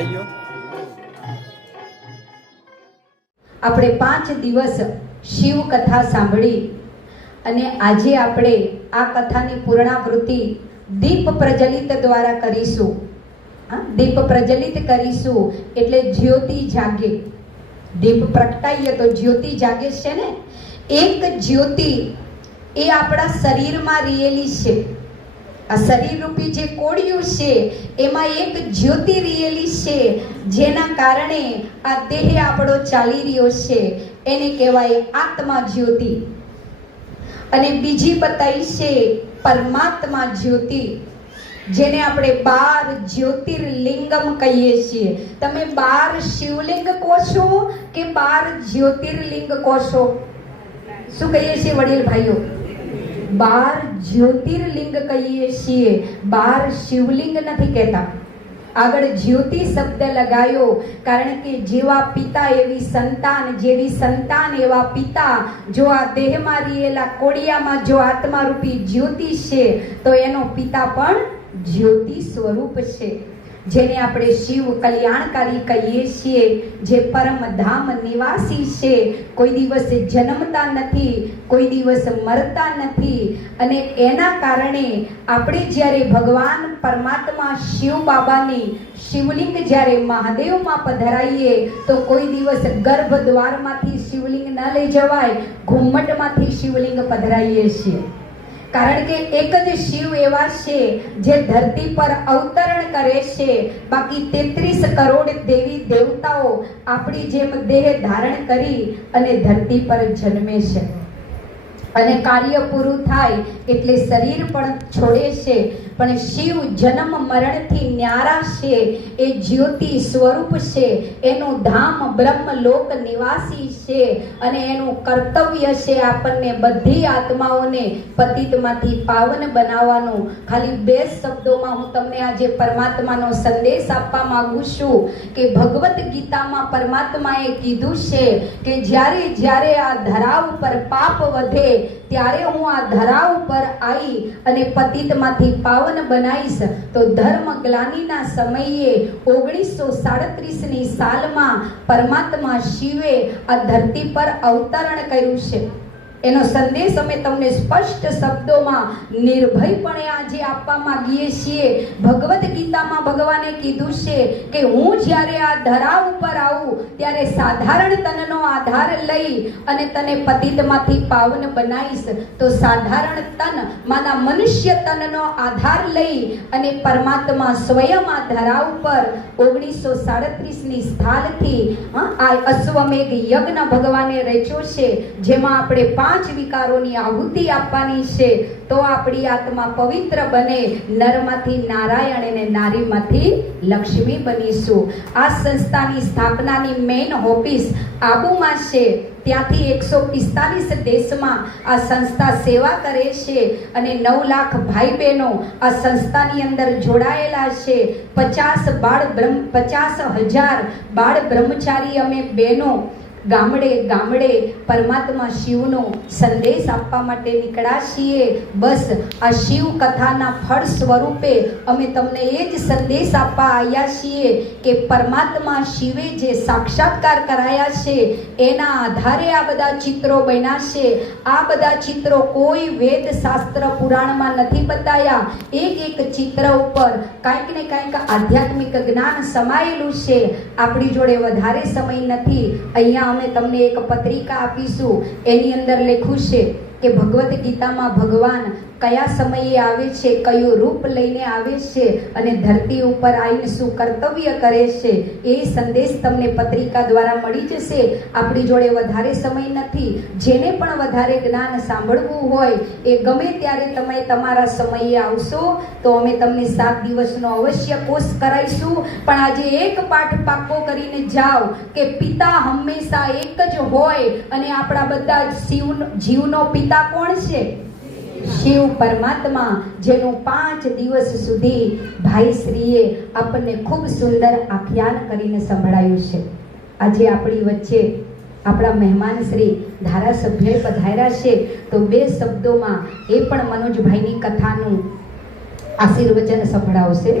આવી આપણે પાંચ દિવસ શિવ કથા સાંભળી અને આજે આપણે આ કથાની પૂર્ણાવૃત્તિ દીપ પ્રજલિત દ્વારા કરીશું. દીપ પ્રજલિત કરીશું એટલે જ્યોતિ જાગે. દીપ પ્રગટાઈએ તો જ્યોતિ જાગે છે ને? એક જ્યોતિ એ આપણા શરીરમાં રહેલી છે. આ શરીર રૂપી જે કોળિયું છે, એમાં એક જ્યોતિ રિયેલી છે, જેના કારણે આ દેહ આપણો ચાલી રહ્યો છે. એને કહેવાય આત્મા જ્યોતિ. અને બીજી બતાવી છે પરમાત્મા જ્યોતિ, જેને આપણે બાર જ્યોતિર્લિંગમ કહીએ છીએ. તમે બાર શિવલિંગ કહો છો કે બાર જ્યોતિર્લિંગ કહો છો શું કહીએ છીએ વડીલ ભાઈઓ બાર જ્યોતિર્લિંગ કહીએ છીએ. બાર શિવલિંગ નથી કહેતા. આગળ જ્યોતિ શબ્દ લગાયો, કારણ કે જેવા પિતા એવી સંતાન, જેવી સંતાન એવા પિતા. જો આ દેહમાં રહેલા કોડિયામાં જો આત્મારૂપી જ્યોતિ છે, તો એનો પિતા પણ જ્યોતિ સ્વરૂપ છે. જેને આપણે શિવ કલ્યાણકારી કહીએ છીએ, જે પરમ ધામ નિવાસી છે. કોઈ દિવસ જન્મતા નથી, કોઈ દિવસ મરતા નથી. અને એના કારણે આપણે જ્યારે ભગવાન પરમાત્મા શિવ બાબાની શિવલિંગ જ્યારે મહાદેવમાં પધરાઈએ, તો કોઈ દિવસ ગર્ભ દ્વારમાંથી શિવલિંગ ન લઈ જવાય ઘુમ્મટમાંથી શિવલિંગ પધરાઈએ છીએ. કારણ કે એક જ શિવ એવા છે જે ધરતી પર અવતરણ કરે છે. બાકી તેત્રીસ કરોડ દેવી દેવતાઓ આપણી જેમ દેહ ધારણ કરી અને ધરતી પર જન્મે છે. અને કાર્ય પૂરું થાય એટલે શરીર પણ છોડે છે. પણ શિવ જન્મ મરણથી ન્યારા છે. એ જ્યોતિ સ્વરૂપ છે. એનું ધામ બ્રહ્મલોક નિવાસી છે. અને એનું કર્તવ્ય છે આપણને બધી આત્માઓને પતિતમાંથી પાવન બનાવવાનું. ખાલી બે શબ્દોમાં હું તમને આજે પરમાત્માનો સંદેશ આપવા માંગુ છું કે ભગવદ્ ગીતામાં પરમાત્માએ કીધું છે કે જ્યારે જ્યારે આ ધરા ઉપર પાપ વધે ત્યારે હું આ ધરા ઉપર આવી અને પતિતમાંથી પાવન બનાવીશ તો ધર્મ ગ્લાનીના સમયે ઓગણીસો સાડત્રીસની સાલમાં પરમાત્મા શિવે આ ધરતી પર અવતરણ કર્યું છે. એનો સંદેશ અમે તમને સ્પષ્ટ શબ્દોમાં નિર્ભયપણે આજે આપવા માંગીએ છીએ. ભગવદ્ ગીતામાં ભગવાને કીધું છે કે હું જ્યારે આ ધરા ઉપર આવું, ત્યારે સાધારણ તનનો આધાર લઈ અને તને પતિતમાંથી પાવન બનાવીશ. તો સાધારણ તન માના મનુષ્ય તનનો આધાર લઈ અને પરમાત્મા સ્વયં આ ધરા ઉપર ઓગણીસો સાડત્રીસની સ્થાનથી આ અશ્વમેઘ યજ્ઞ ભગવાને રચ્યો છે, જેમાં આપણે પાંચ વિકારોની આહુતિ આપવાની છે, તો આપણી આત્મા પવિત્ર બને. નરમાંથી નારાયણ અને નારીમાંથી લક્ષ્મી બનીશું. આ સંસ્થાની સ્થાપનાની મેઇન ઓફિસ આબુમાં છે. ત્યાંથી એકસો પિસ્તાલીસ દેશમાં આ સંસ્થા સેવા કરે છે અને નવ લાખ ભાઈ બહેનો આ સંસ્થાની અંદર જોડાયેલા છે. પચાસ બાળ બ્રહ્મ, પચાસ હજાર બાળ બ્રહ્મચારી અમે બહેનો ગામડે ગામડે પરમાત્મા શિવનો સંદેશ આપવા માટે નીકળ્યા છીએ. બસ, આ શિવ કથાના ફળ સ્વરૂપે અમે તમને એ જ સંદેશ આપવા આવ્યા છીએ કે પરમાત્મા શિવે જે સાક્ષાત્કાર કરાયા છે, એના આધારે આ બધા ચિત્રો બન્યા છે. આ બધા ચિત્રો કોઈ વેદ શાસ્ત્ર પુરાણમાં નથી બતાયા. એક એક ચિત્ર ઉપર કાંઈક ને કાંઈક આધ્યાત્મિક જ્ઞાન સમાયેલું છે. આપણી જોડે વધારે સમય નથી. અહીંયા અમે તમને એક પત્રિકા આપીશું. એની અંદર લખ્યું છે કે ભગવદ્ ગીતામાં ભગવાન કયા સમયે આવે છે, કયું રૂપ લઈને આવે છે અને ધરતી ઉપર આવીને શું કર્તવ્ય કરે છે, એ સંદેશ તમને પત્રિકા દ્વારા મળી જશે. આપણી જોડે વધારે સમય નથી. જેને પણ વધારે જ્ઞાન સાંભળવું હોય, એ ગમે ત્યારે તમે તમારા સમયે આવશો, તો અમે તમને સાત દિવસનો અવશ્ય કોર્સ કરાવીશું. પણ આજે એક પાઠ પાકો કરીને જાઓ કે પિતા હંમેશા એક જ હોય અને આપણા બધા શિવ જીવનો પિતા કોણ છે? શિવ પરમાત્મા જેનું પાંચ દિવસ સુધી ભાઈ શ્રીએ આપણને ખૂબ સુંદર આખ્યાન કરીને સંભળાયું છે. આજે આપણી વચ્ચે આપણા મહેમાન શ્રી ધારાસભ્ય પધાર્યા છે, તો બે શબ્દોમાં એ પણ મનોજભાઈની કથાનું આશીર્વચન સંભળાવશે.